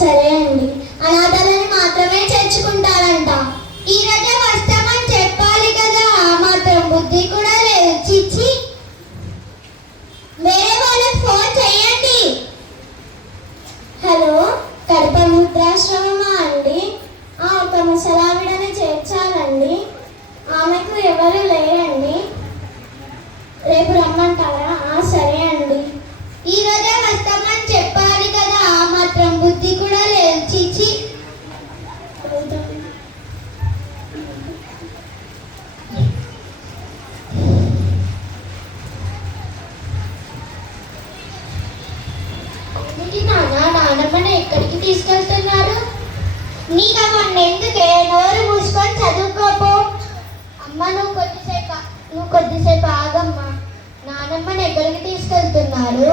సరే అండి. అనాథలని మాత్రమే చేర్చుకుంటారంట. ఈ రోజే వస్తామని చెప్పాలి కదా, ఆ మాత్రం బుద్ధి కూడా లేదు. చిచ్చి, వేరే వాళ్ళకి ఫోన్ చేయండి. హలో, కడప వృద్ధాశ్రమమా అండి? ఒక ముసలావిడని చేర్చాలండి. ఆమెకు ఎవరు లేరండి. రేపు రమ్మంటారా? సరే అండి. ఈ రోజే వస్తామని చెప్పాలి కదా, ఆ మాత్రం బుద్ధి కూడా లేదు. చిచ్చి, నాన్నమ్మని ఎక్కడికి తీసుకెళ్తున్నారు? నీకు అవన్నీ ఎందుకే, నోరు మూసుకొని చదువుకోపో. అమ్మ, నువ్వు కొద్దిసేపు ఆగమ్మా. నానమ్మని ఎక్కడికి తీసుకెళ్తున్నారు?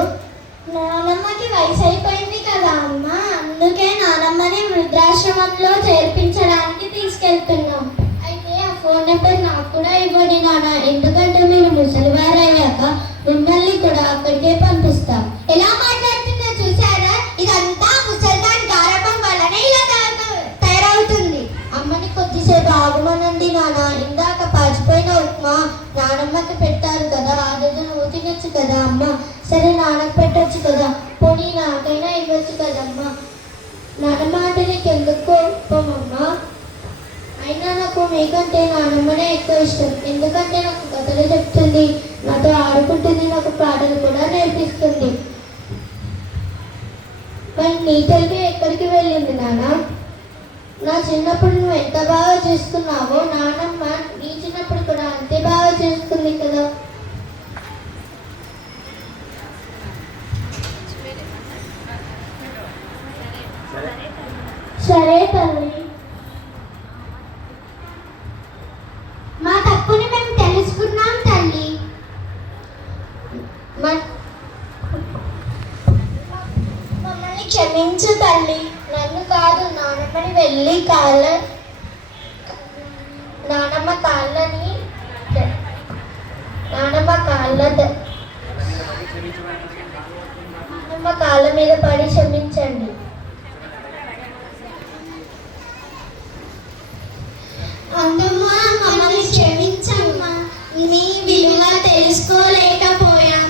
నానమ్మకి వయసు అయిపోయింది కదా అమ్మ, అందుకే నానమ్మని వృద్ధాశ్రమంలో చేర్పించడానికి తీసుకెళ్తున్నాం. అయితే ఆ ఫోన్ నెంబర్ నాకు కూడా ఇవ్వండి నాన్న, ఎందుకంటే మీరు ముసలివారయ్యాక మిమ్మల్ని కూడా అక్కడికే పంపిస్తాం. ఎలా మాట్లాడుతున్నా చూసారా? ఇదంతా ముసల్దాన్ గారపం వల్లనే ఇలా తయారవుతుంది. అమ్మని కొద్దిసేపు ఆగమనండి నాన్న. ఇందాక పాచిపోయిన ఉప్మా నానమ్మకి పెట్టారు కదా, అదేదో నువ్వు తినొచ్చు కదా అమ్మ. సరే, నాన్నకు పెట్టచ్చు కదా, పోనీ నాకైనా ఇవ్వచ్చు కదమ్మా. నానమ్మ అంటే నీకు ఎందుకు కోపమమ్మా? అయినా నాకు మీకంటే నానమ్మనే ఎక్కువ ఇష్టం. ఎందుకంటే నాకు కథలు చెప్తుంది, నాతో ఆడుకుంటుంది, నాకు పాటలు కూడా నేర్పిస్తుంది. మరి నీ తల్లి ఎక్కడికి వెళ్ళింది నాన్న? నా చిన్నప్పుడు నువ్వు ఎంత బాగా చూసుకున్నావో నానమ్మ నీ చిన్నప్పుడు కూడా అంతే బాగా చూసుకుంది కదా. సరే తల్లి, మా తప్పుని మేము తెలుసుకున్నాం తల్లి. మమ్మల్ని క్షమించు తల్లి. నన్ను కాదు, నానమ్మని వెళ్ళి నానమ్మ కాళ్ళ మీద పడి క్షమించండి. అమ్మమ్మ, మమ్మల్ని క్షమించమ్మా, నీ విలువ తెలుసుకోలేకపోయాం.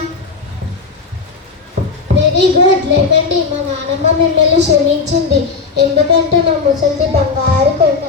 Very good, లేకండి. మా నానమ్మ మిమ్మల్ని క్షమించింది, ఎందుకంటే మా ముసలిది బంగారు కొండ.